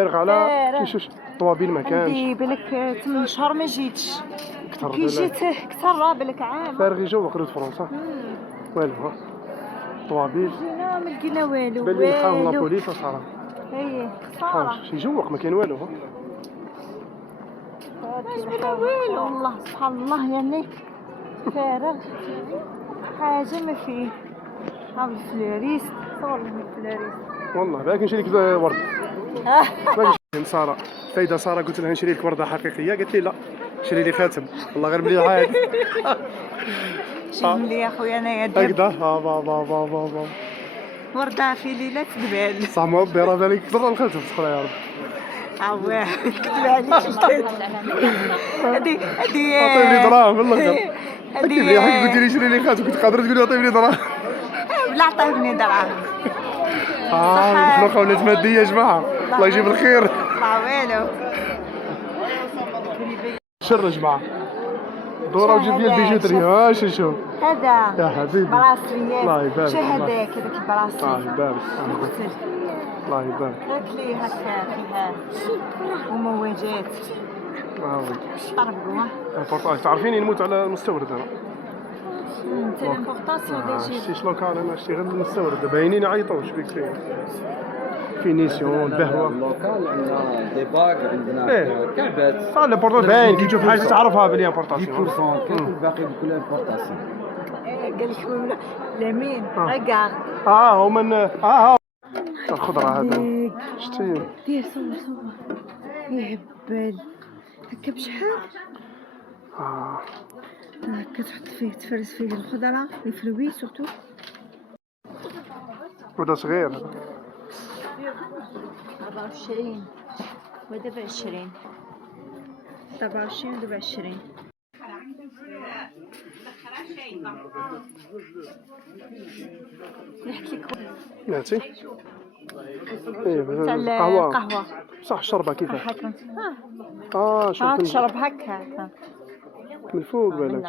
فارغ على كيفاش الطوابيل ما كانش. عندي بالك 8 شهور ما جيتش، كثر كي جيت كثر بالك عام. فارغ يجوك رد فرنسا والو ها الطوابيل جينا ما لقينا والو. بان لي نحاول لابوليس صراحه. اي خساره شي يجوق ما كاين والو ها. ما والو والله سبحان الله يعني فارغ حاجه ما فيه. ها الفلوريس صور لهم الفلوريس والله باغي نشري لك ورد. باغي نشري ساره فايده ساره قلت لها نشري لك ورده حقيقيه قالت لي لا شري لي خاتم. والله غير مليح عادي. شوف لي يا خويا انايا هكذا با ورده في ليله تقبال صح مربي راه بالك كثر الخاتم تخرا يا ربي. عواه كتب عليك هادي عطيني دراهم والله هادي مليح. قلت لي شري لي خاتم كنت قادر تقول لي عطيني دراهم. لا عطيني دراهم. مخلوقه ولات ماديه يا جماعه الله يجيب الخير. ما والو شر يا جماعه دوره وجيب لي البيجوتري. ها شوف هذا يا حبيبي براسليات. الله يبارك. شو هذاك هذاك البراسلي الله يبارك الله يبارك. هاك لي هكا فيها ومواجات طربوا. البورطاج تعرفيني نموت على المستورد انا. انت ليمبورطاسيون ديال شي شتيش لوكال انا نشتي غير من المستورد. باينين عيطوا واش بيك فيه فينيسيون البهوه اللوكال عندنا دي باغ عندنا كعبات. البورطاج باين كي تشوف حاجه تعرفها بلي امبورطاسيون 10% كاين الباقي بكل امبورطاسيون. قال لك لامين ركار هما الخضره هذا شتي دير صور يهبل هكا بشحال هكا تحط فيه تفرز فيه الخضره الفروي سورتو. ودا صغير 24 ودابا 20 24 ودابا 20. ريحت لك نعتي تاع القهوه صح الشربه كيفاش هكا شوف تشرب هكا من فوق بالك.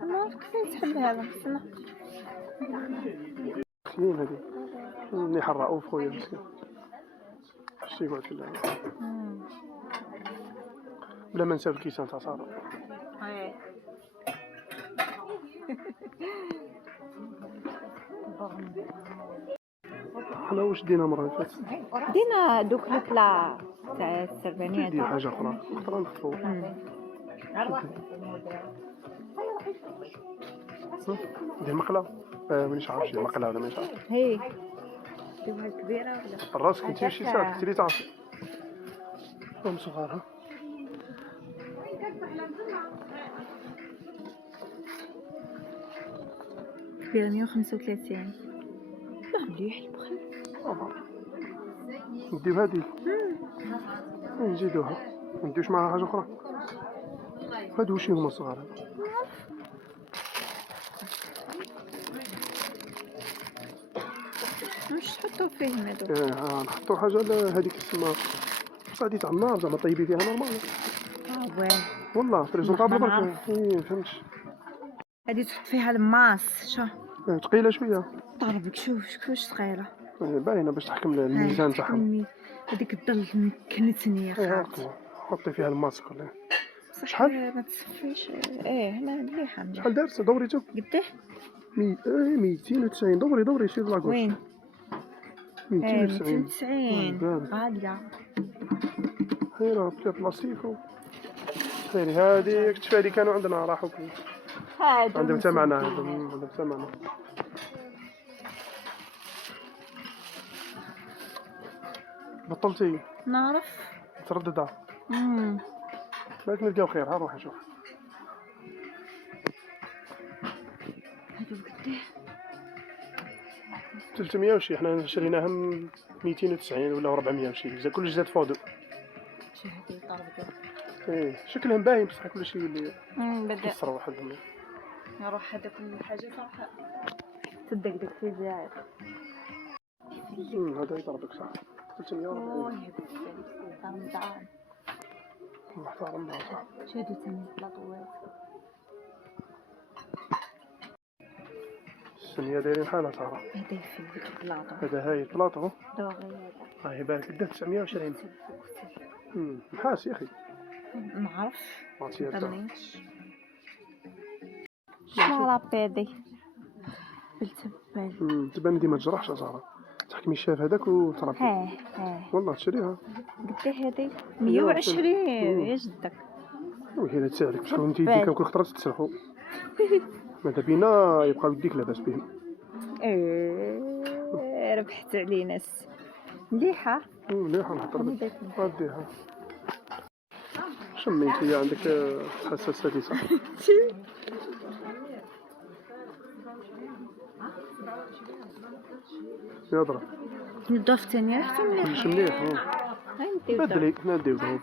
ما عرفت كيف تحل هذا. استنى خيين هذه مليح الرؤوف خويا مسكين. شتي قلت له بلا ما نسى الكيسان تاع ساره. حنا واش دينا المره اللي فاتت؟ دينا دوك البلا تاع السربانيه دير حاجه اخرى نخطفو. دير مقله مانيش عارف شي مقله ولا مانيش عارف. هي ديوها كبيره ولا الراس كنتي شي ساعه كنتي لي تعرفي ام صغار. كبيره 135 مليح البخل. نديو هادي نزيدوها نديوش معها حاجه اخرى. هادو واش هما الصغار هادو؟ واش تحطو فيهم هادو؟ نحطو حاجه هذيك تسمى صعدي تاع النار زعما طيبي فيها نورمال. واه والله بريزونطابل برك. فهمتش هادي تحط فيها الماس. شو ثقيله شويه طربك شوف كيفاش ثقيله باينه باش تحكم الميزان تاعهم. هذيك الظل مكنتني يا خالتي. حطي فيها الماسك ولا شحال ما تصفيش. لا مليحه شحال دارت دوريتو قديه 290. دوري شي لاكوش وين 290 غاليه. هنا بلاستيكو هذيك تشفى اللي كانوا عندنا راحوا عندهم ثمنها. عندهم ثمنها. بطلتي نعرف ترددها بالك نلقاو خير. ها روحي شوف هادو بقديه 300 وشي. حنا شريناها 290 ولا 400 وشي. كلش زاد فوضو. شي هادي طلبتو شكلهم باين بصح كلشي يولي بدا يصرا وحدهم. نروح هذا كل حاجه صراحه تدقدق في زياد. هذا يضربك صح 340. رمضان محترم صح. شادو ثاني بلاطوات السنية دايرين بحالها سارة. هذا في البلاطو. هذا هاي بلاطو. دوغي هذا. هاي بانت لك 920. نحاس يا أخي. ما عرفش. ما تيرتا. شنو رابيدي؟ بالتبال. تبان ديما تجرحش سارة. تحكمي الشاف هذاك وتربي. والله تشريها. قديه هذه؟ 120 يا جدك. وهي تساعدك شحال انت يديك كل خطره تتسرحوا. ماذا بينا يبقى يديك لاباس بهم. ربحت علينا مليحه. مليحه نهضر بك غاديها. شمي انت عندك حساسيه صح. يضرب نضاف ثاني حتى مليح. كلشي مليح. بدلي نديو دابا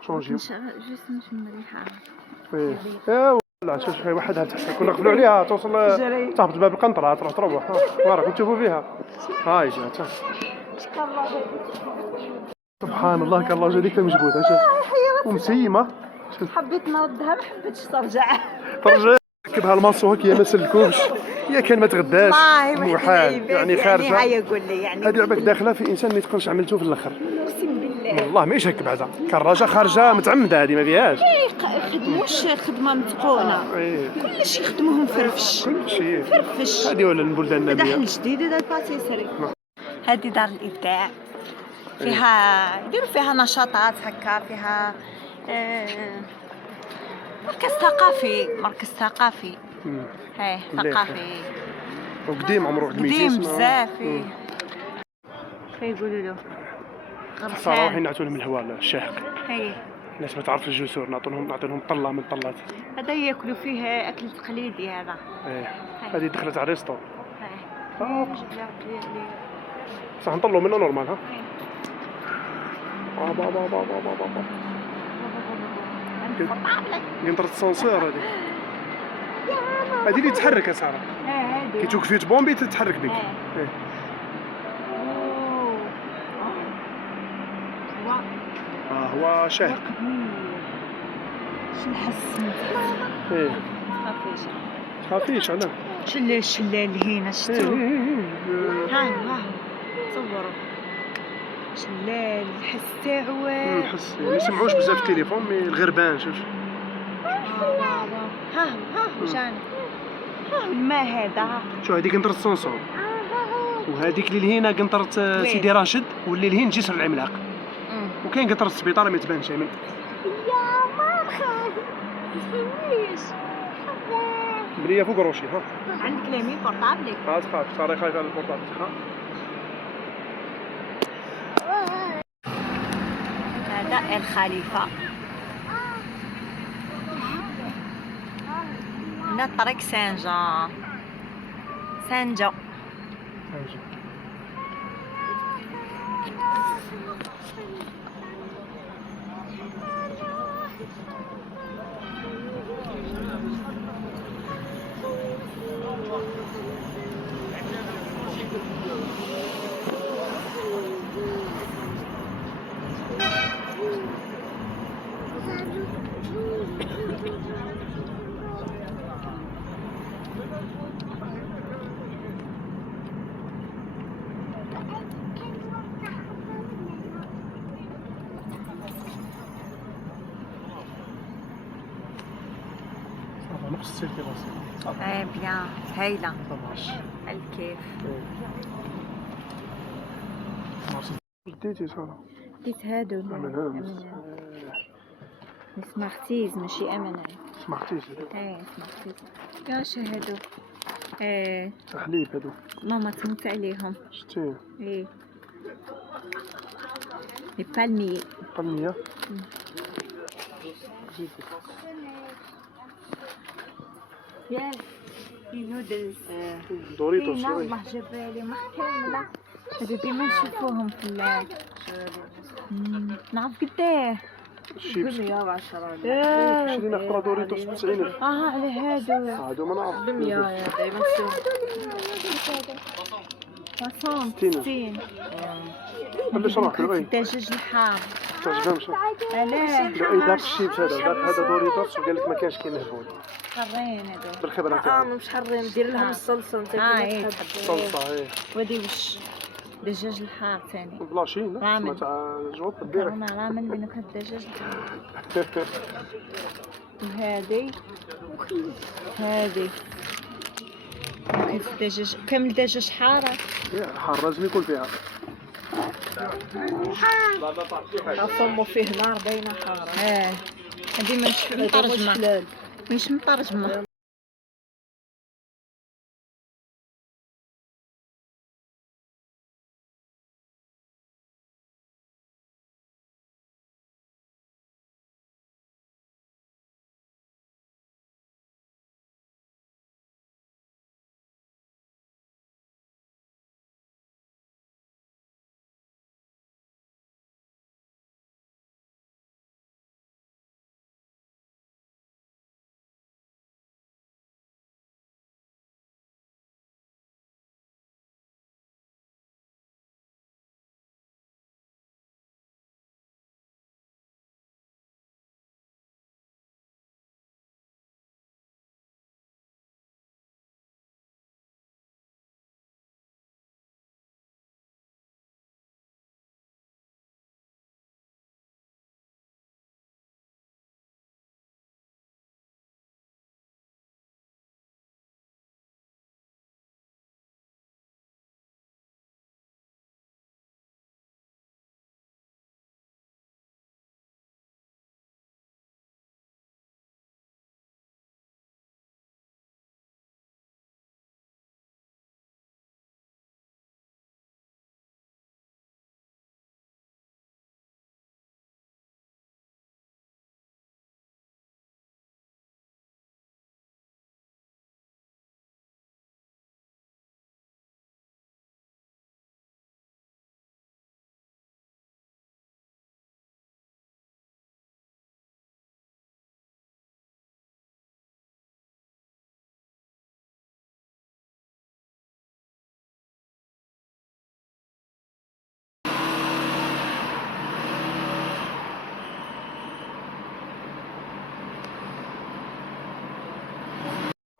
شونجيو جوست نشم ريحه. ايه لا شوف وحدها تحت كنا نقفلوا عليها توصل تهبط باب القنطره تروح وراكم تشوفوا فيها. هاي جات سبحان الله كالله هذيك مجبوده شوف ومسيمه. حبيت نردها ما حبيتش ترجع. ركبها الماسو هكا ما سلكوش يا كان ما تغداش محال يعني خارجه. يقول لي يعني هذه عباك داخله في انسان ما يتقنش عملته في الاخر. اقسم بالله والله ماشي هكا بعدا كراجه خارجه متعمده هذه ما فيهاش. يخدموش خدمه متقونه. كلشي يخدموهم فرفش. كلشي فرفش. هذه ولا البلدان الناميه. هذا حل جديد هذا الباتيسري. هذه دار الابداع فيها يديروا فيها نشاطات هكا فيها مركز ثقافي. هاي ثقافي وقديم عمره قديم بزاف. كيقولوا له صراحه رايحين نعطوا لهم الهواء الشاهق. هاي الناس ما تعرف الجسور نعطيهم طله من طلات. هذا ياكلوا فيه اكل تقليدي هذا. هذه دخلت على ريستو. هاي صح نطلعوا منه نورمال ها. بابا قنطرة السانسير هذه اللي تتحرك يا ساره. كي توقفي تبومبي تتحرك بك. هو شاهق. شو نحس تخافيش انا الشلال هنا شفتو. هاي تصوروا شلال الحس تاعو نحس ما يسمعوش بزاف التليفون مي الغربان شوف. ها جاني الماء هذا. شو هذيك قنطرة السانسور وهذيك اللي هنا قنطرة سيدي راشد واللي لهين جسر العملاق. وكاين قنطرة السبيطار ما تبانش من. يا ماما ليش بلية فوق روشي ها. عندك لامي بورطابلك. تخاف صار خايفة على البورطابل ها. هذا الخليفة. هنا طريق سانجو. نقص السير في راسي. بيان هايلة. الكيف. بديتي سارة. بديت هادو. سمارتيز ماشي امانة. سمارتيز. سمارتيز. ياش هادو. حليب هادو. ماما تموت عليهم. شتي. البالمية. يا في نودلز. دوريتوس. الله جبالي ما كاملة. هادو ديما نشوفوهم في نعرف قداه. الشيبس. 110. شرينا خطرة دوريتوس ب90. على هادو ما نعرف. 100 دايما نشوف. 60. خلي شرح كل الدجاج الحار تعجبهمش. علاش لا اي داك الشيبس هذا دوريتوس وقال لك ما كانش كينهبوا حرين هادو بالخبره تاعهم. مش حرين دير لهم الصلصه انت كيما تحب الصلصه ايه ودي وش دجاج الحار ثاني بلاشين رامن. تاع جوب ديريكت. انا رامن بينك الدجاج الحار وهادي هادي كيف دجاج كامل دجاج حاره حار لازم يكون فيها. فمو فيه نار باينه حاره هادي مش مطرجمه مش مطرجمه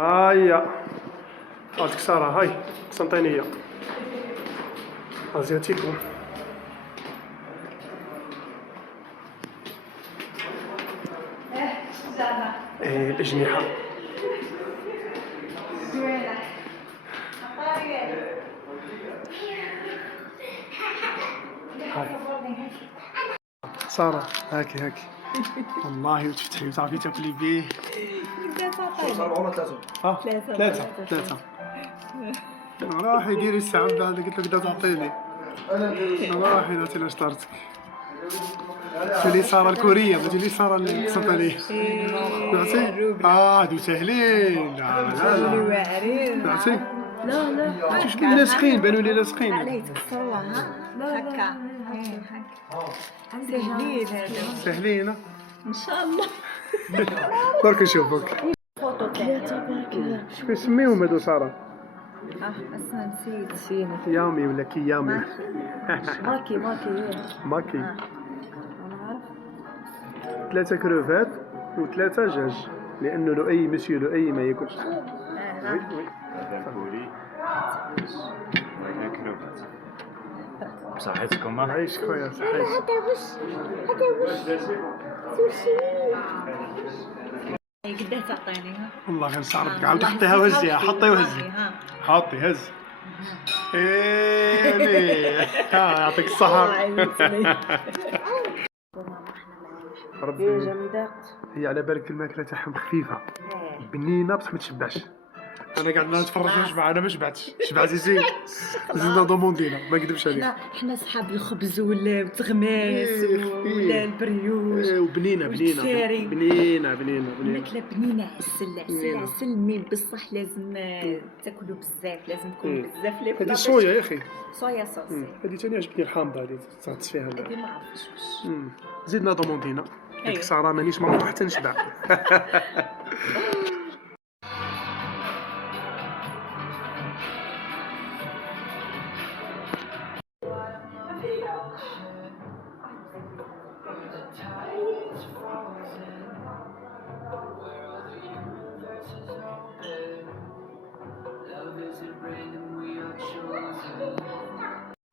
هيا عطيك سارة هاي قسنطينية ازياتيكو. ايه الاجنحة هاي سارة هاكي والله وتفتحي وتعرفي تاكلي بيه. ثلاثة راحي ديري الساعة بعد قلت لك دا تعطيني انا راحي درتي لاش طارتك تولي سارة الكورية ما تولي سارة القسنطينية. درتي هادو ساهلين لا درتي لا شوف كي لاصقين بانوا لي لاصقين. عليك تكسر الله هكا سهلين هذا ساهلين ان شاء الله برك نشوفك. فوتو ثلاثة شكون يسميهم هادو سارة؟ اصلا نسيت يامي ولا كيامي؟ ماكي ماكي. انا عارف 3 كروفات و3 دجاج لانه لؤي مسيو لؤي ما ياكلش. وي وي هذا الكوري وهنا كروفات بصحتكم. عايش خويا صحيح. قداه تعطيني والله غير نستعرضك عاود حطيها وهزيها حطي وهزي حطي هز. ايه يعطيك الصحة. ربي هي على بالك الماكلة تاعهم خفيفة بنينة بصح ما تشبعش. انا قاعد نتفرج ونشبع انا ما شبعتش شبعت زين زدنا دوموندينا ما نكذبش عليك. احنا صحاب الخبز ولا التغماس ولا البريوش وبنينة ماكلة بنينة عسل مي بصح لازم تاكلو بزاف لازم تكون بزاف لا هذه صويا يا اخي صويا صوص هذه ثاني عجبتني الحامضة هذه تعطس فيها هذه ما عرفتش واش زدنا دوموندينا ديك الساعة مانيش مرة حتى نشبع.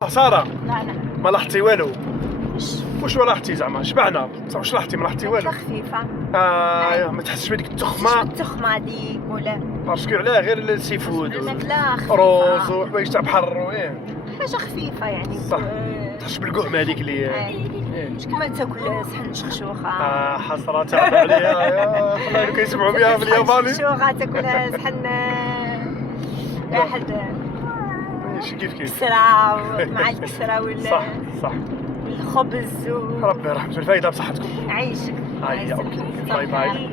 ساره لا لا ما لاحظتي والو. واش ما لاحظتي زعما شبعنا بصح واش لاحظتي؟ ما لاحظتي والو. خفيفة ما تحسش بديك التخمه التخمة ديك ولا باسكو علاه غير السي فود الماكلة خفيفة روز وحوايج تاع بحر ويه حاجة خفيفة يعني صح. تحس بالكوع هذيك اللي مش كما تاكل صحن شخشوخة حسرة تعب عليها يا الله اللي كيسمعوا بها في الياباني. شخشوخة تاكلها صحن واحد ماشي كيف كسرة مع الكسرة صح صح. والخبز ربي يرحم الفايدة بصحتكم. عيشك هيا اوكي باي باي.